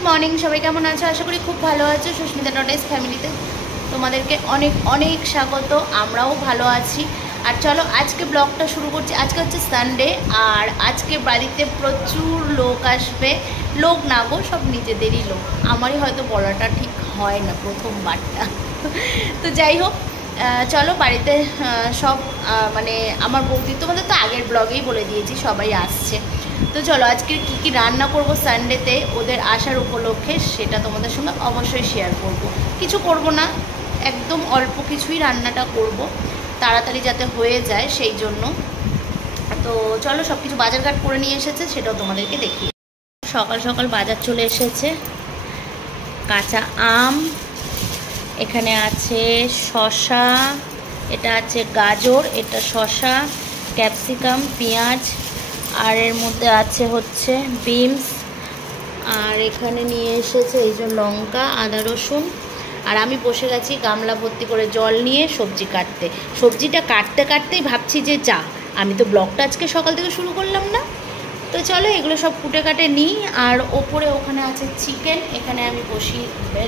Good morning, সবাই কেমন আছো? আশা করি খুব ভালো আছো। সুস্মিতা ডটেস ফ্যামিলিতে তোমাদেরকে অনেক অনেক স্বাগত। আমরাও ভালো আছি। আর চলো আজকে ব্লগটা শুরু করছি। আজকে হচ্ছে সানডে, আর আজকে বাড়িতে প্রচুর লোক আসবে। লোক না গো, সব নিজেদেরই লোক। আমারই হয়তো বলাটা ঠিক হয় না প্রথমবারটা। তো যাই হোক, চলো বাড়িতে সব মানে আমার বৌদি, তোমাদের তো আগের ব্লগেই বলে দিয়েছি সবাই আসছে। তো চলো আজকে কি কি রান্না করব সানডেতে ওদের আসার উপলক্ষে সেটা তোমাদের সঙ্গে অবশ্যই শেয়ার করব। কিছু করব না, একদম অল্প কিছুই রান্নাটা করব, তাড়াতাড়ি যাতে হয়ে যায় সেই জন্য। তো চলো সব কিছু বাজারঘাট করে নিয়ে এসেছে, সেটাও তোমাদেরকে দেখিয়ে। সকাল সকাল বাজার চলে এসেছে। কাঁচা আম, এখানে আছে শসা, এটা আছে গাজর, এটা শসা, ক্যাপসিকাম, পেঁয়াজ, আর এর মধ্যে আছে হচ্ছে বিনস, আর এখানে নিয়ে এসেছে এই যে লঙ্কা, আদা, রসুন। আর আমি বসে গেছি গামলা ভর্তি করে জল নিয়ে সবজি কাটতে। সবজিটা কাটতে কাটতেই ভাবছি যে যা, আমি তো ব্লগটা আজকে সকাল থেকে শুরু করলাম না। তো চলো এগুলো সব কুটে কাটে নিই। আর ওপরে ওখানে আছে চিকেন, এখানে আমি বসিয়ে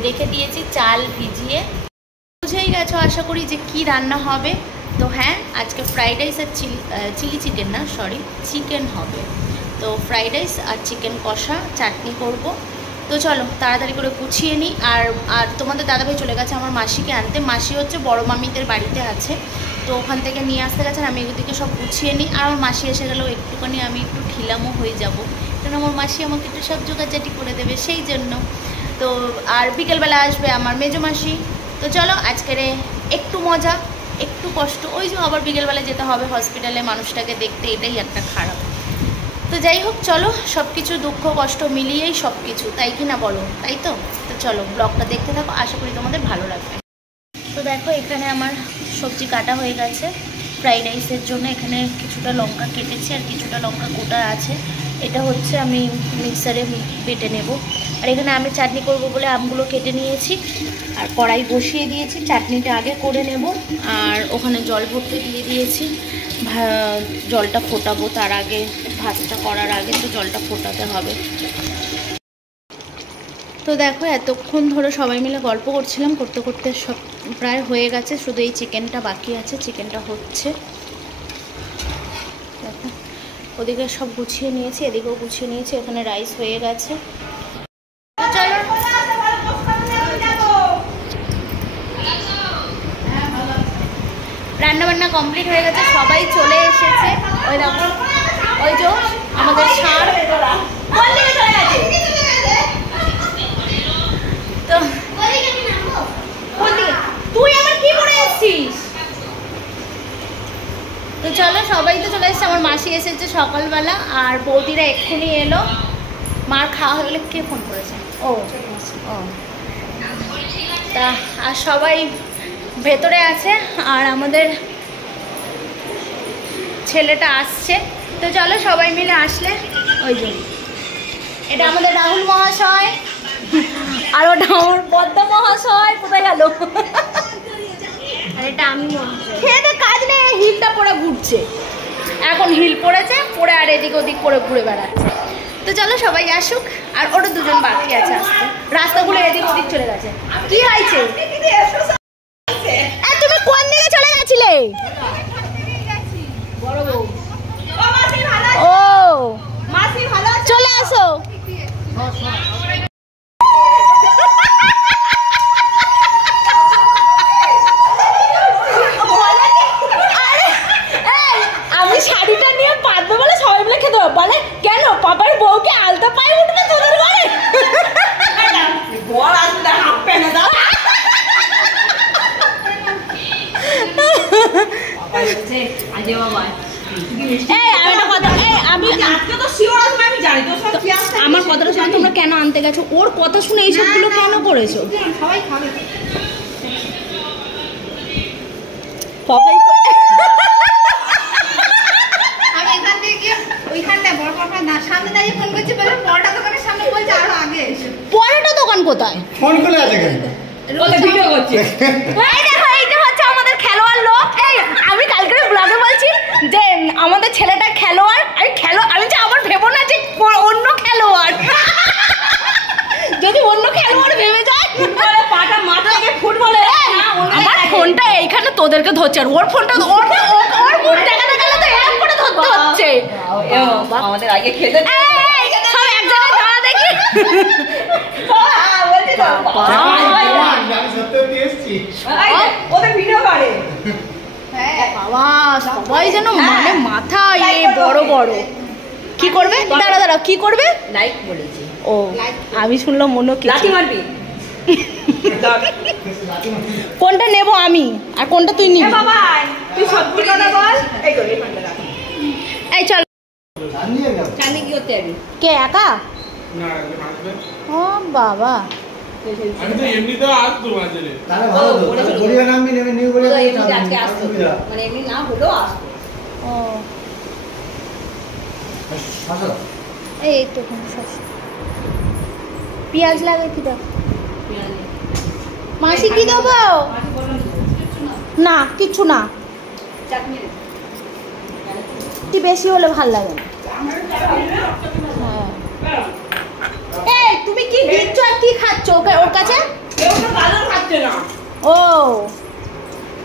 রেখে দিয়েছি চাল ভিজিয়ে। বুঝেই গেছো আশা করি যে কি রান্না হবে। তো হ্যাঁ, আজকে ফ্রাইড রাইস আর চিলি চিকেন না, সরি, চিকেন হবে। তো ফ্রাইড রাইস আর চিকেন কষা, চাটনি করব। তো চলো তাড়াতাড়ি করে গুছিয়ে নিই। আর তোমাদের দাদাভাই চলে গেছে আমার মাসিকে আনতে। মাসি হচ্ছে বড় মামিদের বাড়িতে আছে, তো ওখান থেকে নিয়ে আসতে গেছেন। আমি এগুলোকে সব গুছিয়ে নিই। আর আমার মাসি এসে গেলেও একটুখানি আমি একটু ঢিলামও হয়ে যাব, কারণ আমার মাসি আমাকে একটু সব জোগাড়জাটি করে দেবে সেই জন্য। তো আর বিকেলবেলা আসবে আমার মেজো মাসি। তো চলো আজকের একটু মজা একটু কষ্ট, ওই যে আবার বিকেলবেলা যেতে হবে হসপিটালে মানুষটাকে দেখতে, এটাই একটা খারাপ। তো যাই হোক চলো, সব কিছু দুঃখ কষ্ট মিলিয়েই সব কিছু, তাই কি না বলো? তাই তো। তো চলো ব্লগটা দেখতে থাকো, আশা করি তোমাদের ভালো লাগবে। তো দেখো এখানে আমার সবজি কাটা হয়ে গেছে ফ্রাইড রাইসের জন্য। এখানে কিছুটা লঙ্কা কেটেছি আর কিছুটা লঙ্কা গোটা আছে। এটা হচ্ছে আমি মিক্সারে বেটে নেব। আর এখানে আমি চাটনি করব বলে আমগুলো কেটে নিয়েছি আর কড়াই বসিয়ে দিয়েছি। চাটনিটা আগে করে নেব। আর ওখানে জল ভরতে দিয়ে দিয়েছি, জলটা ফোটাবো তার আগে, ভাতটা করার আগে তো জলটা ফোটাতে হবে। তো দেখো এতক্ষণ ধরে সবাই মিলে গল্প করছিলাম, করতে করতে সব প্রায় হয়ে গেছে, শুধু এই চিকেনটা বাকি আছে। চিকেনটা হচ্ছে, দেখো ওদিকে সব গুছিয়ে নিয়েছি, এদিকেও গুছিয়ে নিয়েছি। এখানে রাইস হয়ে গেছে। রান্নাবান্না কমপ্লিট হয়ে গেছে, সবাই চলে এসেছে। ওই দেখো, ওই যে আমাদের ষাঁড় তো তুই আবার কি করে এসেছিস? তো চলো সবাই তো চলে এসেছে। আমার মাসি এসেছে সকালবেলা, আর বৌদিরা এক্ষুনি এলো। মার খাওয়া হয়ে গেলে কে ফোন করেছে? ও ও তা, আর সবাই ভেতরে আছে, আর আমাদের ছেলেটা আসছে। তো চলো সবাই মিলে আসলে, ওই যে এটা আমাদের রাহুল মহাশয়, আর ওটা আমার পদ্ম মহাশয়। কোথায় গেল? আর এটা আমি খেয়ে কাজ নেই, হিলটা পরে ঘুরছে এখন, হিল পরেছে পরে আর এদিক ওদিক করে ঘুরে বেড়াচ্ছে। তো চলো সবাই আসুক। আর ওটা দুজন বাকি আছে আসতে, রাস্তাগুলো এদিক ওদিক চলে গেছে। কি হয়েছে? তুমি কোন দিকে চলে গেছিলে? ও চলে আসো। আমি শাড়িটা নিয়ে পাতবো বলে সবাই মিলে খেতে হবে বলে, কেন পাপার বউকে আলতা পায়ে উঠবে তোদের ঘরে? আমার কথাটা শুনে তোমরা কেন আনতে গেছো? ওর কথা শুনে এইসবগুলো কেন করেছো? সবাই খাবে। আমি এখান থেকে ওইখানটায় বড় পাপা সামনে দাঁড়িয়ে ফোন করছি, বলে পরোটা দোকানের সামনে বলছে আরো আগে এসো। পরোটা দোকান কোথায়? ফোন করে আছে কেন? ওটা ভিডিও করছে। এই দেখো, এইটা হচ্ছে আমাদের খেলোয়াড় লোক। এই আমি কালকে ব্লগে বলছি যে আমাদের ছেলেটা খেলোয়াড়। আমি যে আমার ভেবো না যে অন্য খেলোয়াড়। তোদেরকে ধরছে আর ওর ফোনটা ওর মুখ দেখাতে গেলে তো এরকম করে ধরতে হচ্ছে। আমাদের আগে খেতে সব এক জায়গায় দাঁড়া দেখি। ওদের ভিডিও করে বাবা সবাই যেন মানে মাথা বড় বড়। কি করবে? দাঁড়া দাঁড়া, কি করবে? লাইক বলেছি। ও আমি শুনলাম মনে কি লাঠি মারবি? কোনটা নেব আমি আর কোনটা তুই নিবি? বাবা তুই সত্যি কথা বল। এই তো এই ফোনটা রাখ। এই চল। চাঁদি কি করতে যাবি? কে একা? না আসবে। ও বাবা আমি তো এমনিতেও আসতো মাঝে। তাহলে ভালো তো গড়িয়া নামবি নেমে নিউ গড়িয়া এমনি আজকে আসতো মানে এমনি না হলেও আসতো। ও আসো এই তো পেঁয়াজ লাগে কি দাও? মাসি কি দেবো? না কিচ্ছু না, চাটনি একটু বেশি হলে ভাল লাগে না। হ্যাঁ এই তুমি কি দিচ্ছ আর কি খাচ্ছ ওর কাছে? কেউ তো গাজর খাচ্ছে না। ও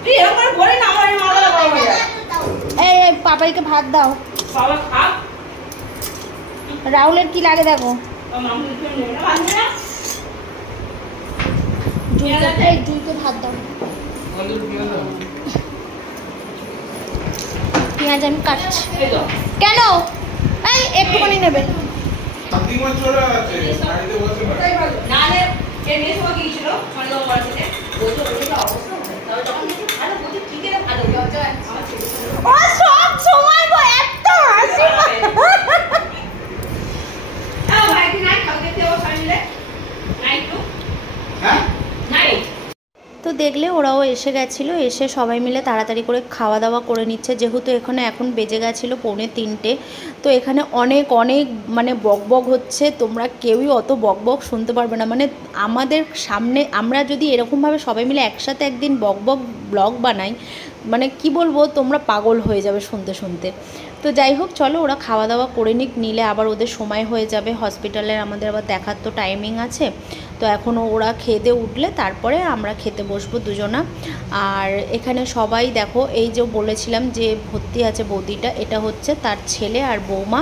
তুই এরকম করে বলে না আমার এই মাথাটা গরম হয়ে যায়। এই পাপাইকে ভাত দাও। বাবা খা। রাহুলের কি লাগে দেখো। মামু কিছু নেই না বাঁধবে না। জুইকে ভাত দাও। আমাদের বিয়ে দাও। পেঁয়াজ আমি কাটছি। এই তো কেন? এই একটুখানি নেবে। কাকিমা চলে আছে বাড়িতে বসে না রে এর মেয়ে সময় গিয়েছিল মানে তোমার বাড়িতে বলতো ওই অবস্থা হয় তবে যখন কিছু ভালো বলতে ঠিক আছে ভালো আমার ছেলে ও সব সময় গো এত হাসি। ভাই কি নাই খাও দেখতে ও সামনে নাই তো হ্যাঁ নাই। তো দেখলে ওরাও এসে গেছিলো, এসে সবাই মিলে তাড়াতাড়ি করে খাওয়া দাওয়া করে নিচ্ছে, যেহেতু এখানে এখন বেজে গেছিলো 2:45। তো এখানে অনেক অনেক মানে বকবক হচ্ছে, তোমরা কেউই অত বকবক শুনতে পারবে না। মানে আমাদের সামনে আমরা যদি এরকমভাবে সবাই মিলে একসাথে একদিন বকবক ব্লগ বানাই, মানে কি বলবো, তোমরা পাগল হয়ে যাবে শুনতে শুনতে। তো যাই হোক চলো ওরা খাওয়া দাওয়া করে নিলে আবার ওদের সময় হয়ে যাবে, হসপিটালে আমাদের আবার দেখার তো টাইমিং আছে। তো এখনও ওরা খেতে উঠলে তারপরে আমরা খেতে বসবো দুজনা। আর এখানে সবাই দেখো, এই যে বলেছিলাম যে ভর্তি আছে বৌদিটা, এটা হচ্ছে তার ছেলে আর বৌমা।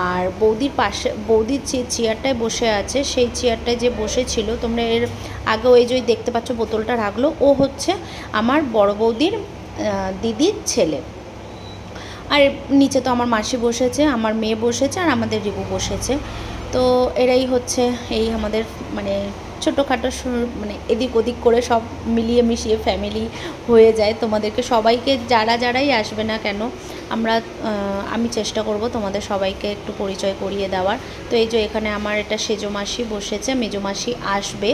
আর বৌদির পাশে বৌদির যে চেয়ারটায় বসে আছে সেই চেয়ারটায় যে বসেছিল, তোমরা এর আগেও এই যে দেখতে পাচ্ছ বোতলটা রাখলো, ও হচ্ছে আমার বড় বৌদির দিদির ছেলে। আর নিচে তো আমার মাসি বসেছে, আমার মেয়ে বসেছে, আর আমাদের রিবু বসেছে। তো এরাই হচ্ছে এই আমাদের মানে ছোটোখাটো মানে এদিক ওদিক করে সব মিলিয়ে মিশিয়ে ফ্যামিলি হয়ে যায়। তোমাদেরকে সবাইকে যারাই আসবে না কেন আমি চেষ্টা করব তোমাদের সবাইকে একটু পরিচয় করিয়ে দেওয়ার। তো এই যে এখানে আমার এটা সেজো মাসি বসেছে, মেজো মাসি আসবে,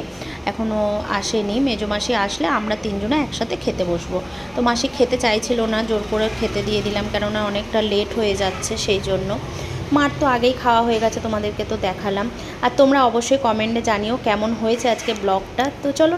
এখনও আসেনি। মেজো মাসি আসলে আমরা তিনজনে একসাথে খেতে বসবো। তো মাসি খেতে চাইছিল না, জোর করে খেতে দিয়ে দিলাম, কেননা অনেকটা লেট হয়ে যাচ্ছে সেই জন্য। মার তো আগেই খাওয়া হয়ে গেছে, তোমাদেরকে তো দেখালাম। আর তোমরা অবশ্যই কমেন্টে জানিও কেমন হয়েছে আজকে ব্লগটা। তো চলো।